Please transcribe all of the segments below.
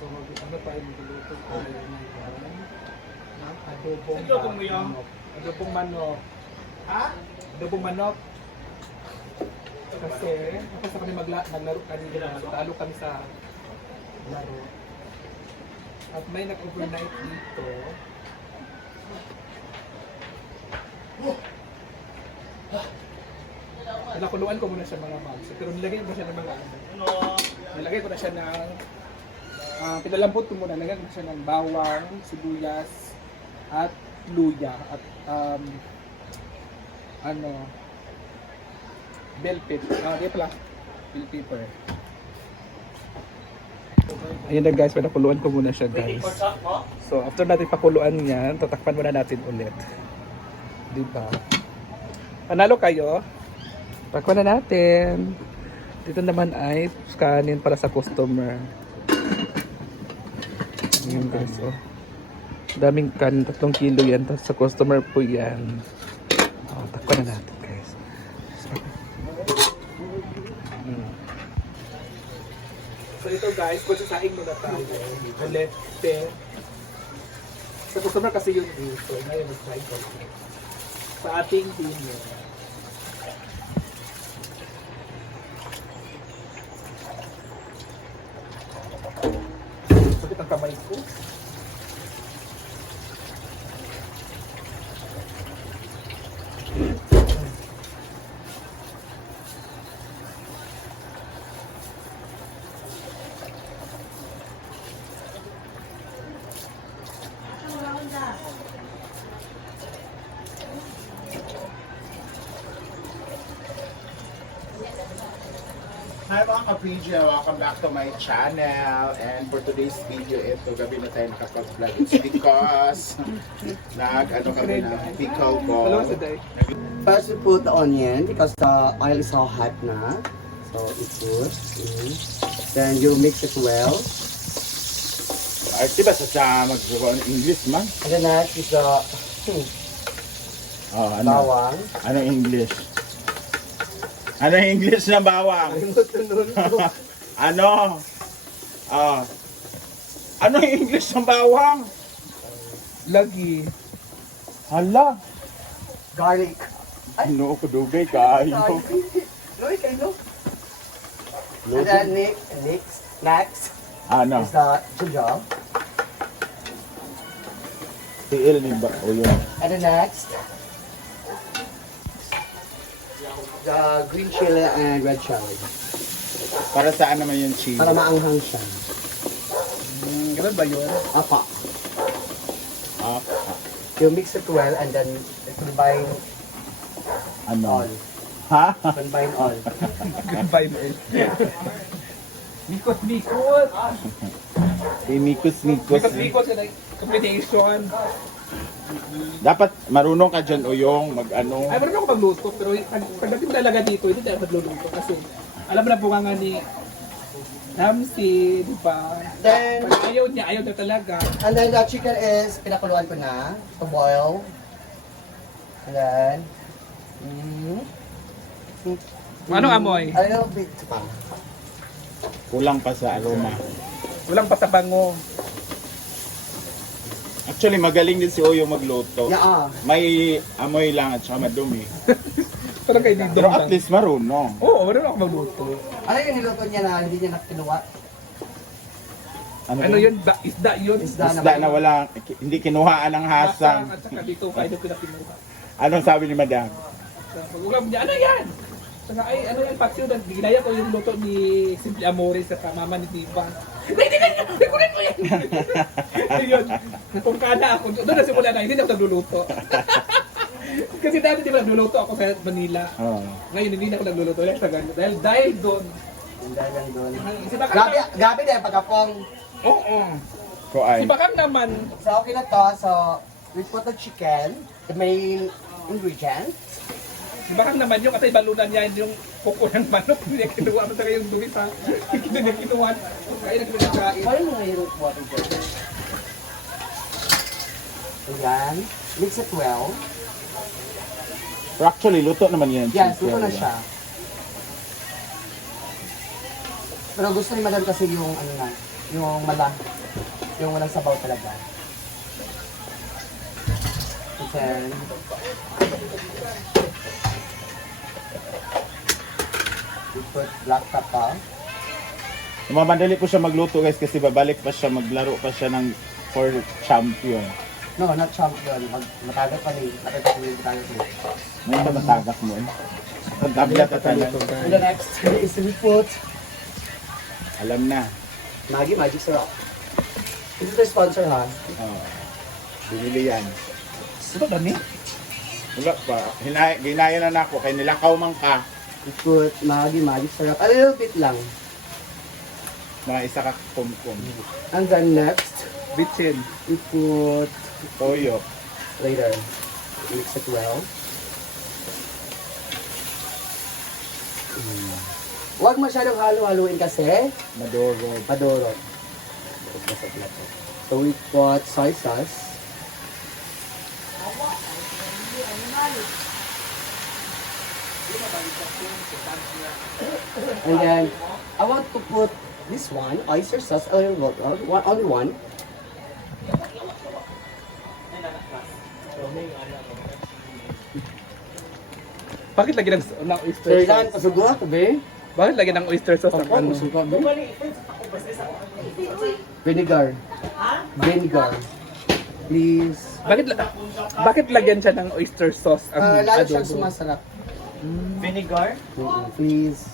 So, ano tayo magluluto tayo ngayon ng adobong manok. Adobong manok. Ha? Adobong manok. Kasi, kapag kami naglaro kanina, talo kami sa laro. At may nag-overnight dito. Nakuluan ko muna siya mga moms. Pero nilagay ko siya ng mga nilagay ko na siya ng pinalambot ko muna. Nilagay ko na siya ng bawang, sibuyas, at luya. At bell pepper. Di pala. Bell pepper. Ayan na guys, pinakuluan ko muna siya guys. So after natin pakuluan yan, tatakpan muna natin ulit. Diba? Panalo kayo? Takpan na natin. Dito naman ay kanin para sa customer. Ayan guys, oh. Daming kanin, 3 kilo yan. Tapos sa customer po yan. Oh, takpan na natin guys. So ito guys, kung sasaing muna tayo. Alete. Sa customer kasi yun dito. Ngayon mag-try ko. Sa ating dinner. Sakit ang kamay ko. Hi mga ka-PJ, welcome back to my channel. And for today's video, ito gabi na tayo nakapag-vlog. It's because nag-ano kami ng pickle ball. First, we put the onion because the oil is so hot na. So, you put. Then, you mix it well. Ay, diba sa mag-gawa ng English man? And then next is the Oh, ano? bawang. Ano English? Ano English na bawang? Ano? Ah. Ano English ng bawang? Lagi. Hala. Garlic. Ano ko dugay kayo. Garlic, I know. And then next Ano? is the ginger. Tiil ni ba? O yun. And then next, the green chili and red chili. Para saan naman yung chili? Para maanghang siya. Ganun ba yun? Apa. Ah, You mix it well and then combine ano? all. Ha? Combine all. Goodbye, Mel. Mikot-mikot. Mikos-mikos. Mikot-mikot ka na combination. Dapat marunong ka dyan o yung mag-ano. Ay, marunong ako magluto, pero pagdating mo talaga dito, hindi tayo magluluto kasi alam mo na bunga nga ni Ramsey, di ba? Then, Pag ayaw niya talaga. and then the chicken is pinakuluan ko na to boil. And then, Anong amoy? a little bit pa. Kulang pa sa aroma. Walang pasabango. Actually, magaling din si Oyo magluto. Yeah. May amoy lang at saka madumi. Pero kay Didong Pero lang. at least marunong. Oo, marunong ako magluto. Ano yung niluto niya na hindi niya nakinuha? Ano yun? Isda yun? Isda na wala, hindi kinuhaan ng hasang. At saka dito, kahit yung pinakinuha. Anong sabi ni Madam? Pag-ulam niya, ano yan? Saka ay, ano yan, paksiw na, ginaya ko yung luto ni Simple Amores sa mama ni Diva. Hindi ko yan! Ayun, natungkada ako. Doon na simula na, hindi na ako nagluluto. Kasi dati di ba nagluluto ako sa Manila. Oh. Ngayon hindi na ako nagluluto dahil doon. Dahil lang doon. Si Bakang, Gabi din, pagkapong. oo. Ko ay. Si Bakang naman, So, okay na to. So, we put the chicken, the main ingredient. si Bakang naman yung katay balunan niya yung kuko ng manok. Hindi niya kinuha. Basta yung dumi sa hindi niya kinuha. Kaya nagpinakain. Kaya mo ngayon water dyan. Ayan. Mix it well. Pero actually, luto naman yan. Yes, luto na siya. Pero gusto ni Madam kasi yung ano na, Yung yung walang sabaw talaga. And then, we put black pepper. Mamadali po siya magluto guys kasi babalik pa siya, maglaro pa siya ng for champion. No, not champion. Matagal pa rin. Nakita ko yung matagal pa rin. May ba matagak mo eh? Ang tablet at ano. And the next is we put Alam na. Maggi Magic Syrup. This is the sponsor, ha? Oh. Binili yan. Ito ba ni? Wala pa. Ginaya na ako kay nilakaw man ka. We put Maggi Magic Syrup. A little bit lang. Mga isa ka kumkum. And then next, Bitchin. we put Toyo. later. Mix it well. Huwag masyadong halo-haluin kasi Maduro. madurot. So we put soy sauce. And then I want to put this one, oyster sauce, only one. Bakit lagi ng oyster Sir Dan, sauce? pasugod ko, be. Bakit lagi ng oyster sauce ang ano? Pasugod, be. Vinegar. Vinegar. Please. Bakit lagyan siya ng oyster sauce ang Lalo siyang adobo? sumasarap. Vinegar? Please.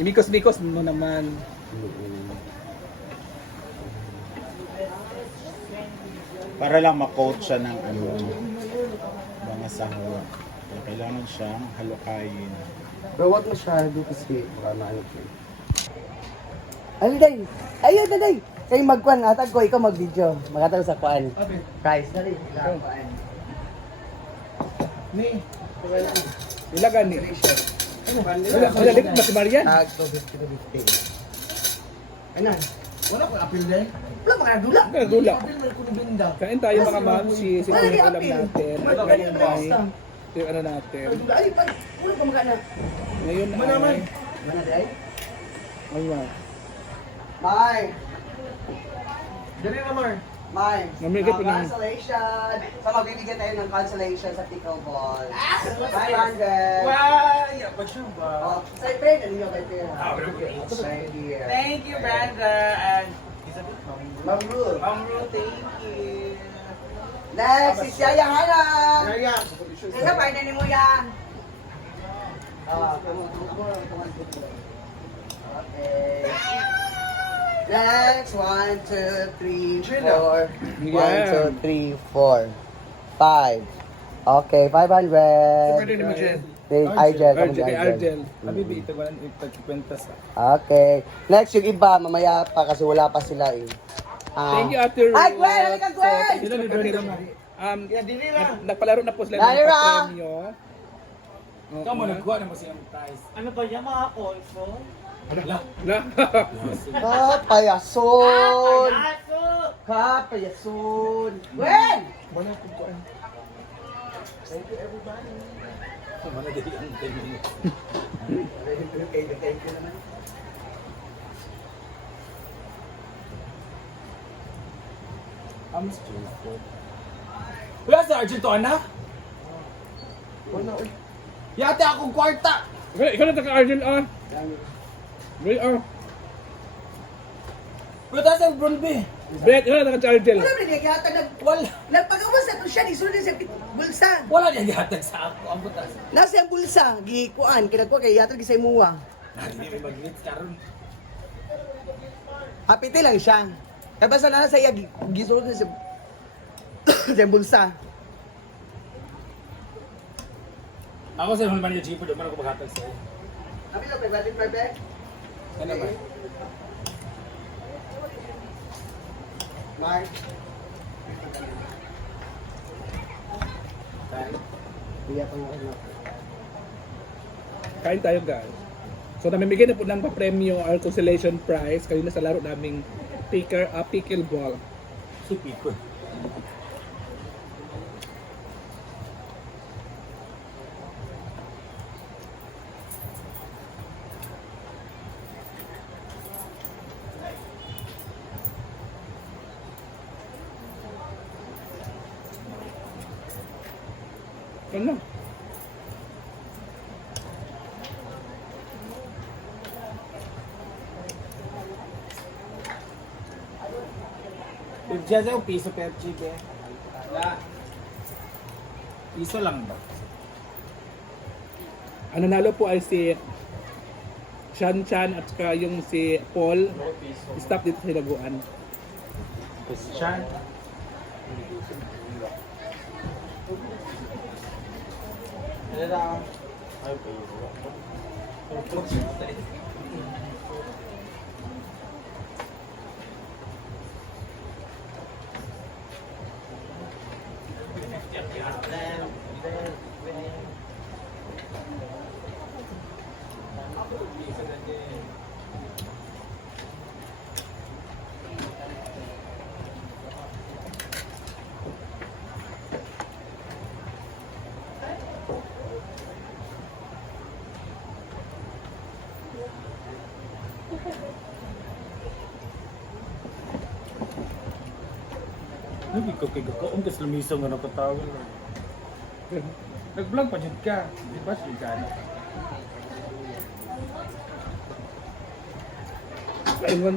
Imikos-mikos mo naman. Para lang ma-coat siya ng ano, mga sahog. Kaya kailangan siyang halukayin. Pero wag masyado kasi baka maano siya. Ano day? Ayun na day! Kayo magkuhan, atag ko, ikaw mag-video. Makatag sa kuhan. Price, dali. Ni. Ilagan ni. Wala din ba si Marian? Tag to 50 to 50. Ano? Wala ko apil din. Wala mga dula. Wala dula. Apil man ko ni Binda. Kain tayo mga ma'am, si Wala di ulam apil. natin. At Wala ngayon di ay apil. yung ano natin. Dula ay pa. Wala pa magana. Ngayon ay Mana day? ano? Mai. Dali na Mar. Mai. Namigay po ng Consolation. So magbibigyan tayo ng consolation sa pickleball. 500. Wow! Yeah, pa siya ba? Oh, say friend, ano yung kay Pera? Right here. Thank you, Brenda. And Ma'am Ruth. Amro, thank you. Next is Yaya Hana. Kaya, Ika, partner ni mo yan. Come on. Okay. Next, 1, 2, 3, 4. 1, 2, 3, 4. 5. Okay, 500. Argel, kami Argel. Argel. Habibi, ito ba ipagkikwenta sa. Okay. Next, yung iba, mamaya pa kasi wala pa sila eh. Thank you, Ate Ruth. Ay, Gwen! Halika, Gwen! Sila ni Gwen. Nagpalaro na po sila ng Dali, Ra! premyo. Kamu nagkuha na mo siyang prize. Ano ba yan, mga also? Payason! Aso! Payason! Gwen! Wala akong kuan. I'm stupid. Wala sa Argento, anak? Yate akong kwarta! Okay, ikaw na taga-Argel ah. Wait ah. Pero tayo sa Brunbe. Bet, ikaw na taga-Argel. Wala na niya yata Wala. nagpagawas na to siya ni sunod sa bulsa. Wala niya gihatag sa ako. Ang butas. Nasa yung bulsa, gikuan, kinagkuha kay yata gisay muwa. Hindi may mag-reach karon. Apite lang siya. Kaya basta na sa iya gisulod na sa sa bulsa. Ako sa Hulman niya Jeepo, doon man ako maghatag sa iyo. Kami lang, bebe. Ano ba? Mark. Biya pa nga na. Kain tayo guys. So namimigay na po ng pa-premyo or consolation prize kanina sa laro naming pickleball. Supi ko. Ano? If dyan sa'yo, piso per chip eh. Piso lang ba? Ang nanalo po ay si Chan Chan at saka yung si Paul. Stop dito sa Hinaguan. Christian. Ano lang? Ay, Hindi ko kay Gako. Ang kaslamiso nga nakatawag. Nag-vlog pa dyan ka. Di ba siya gana? Ayun.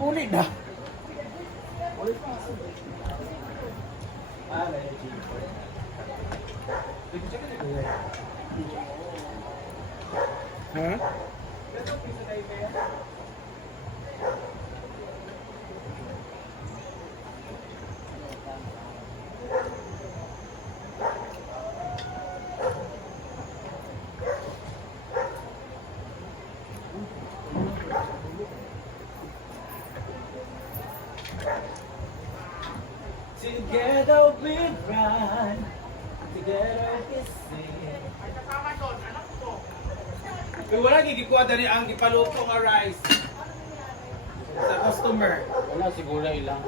Bulit na. Ha? Together we run, together we sing. Kaya wala gigikuha dali ang ipaluto nga rice. Sa customer. Wala siguro ilang.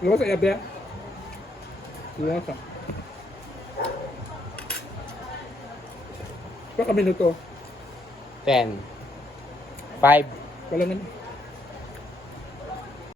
Luwas sa yabe. Luwas sa. Pa ka minuto. 10. 5. Kalangan.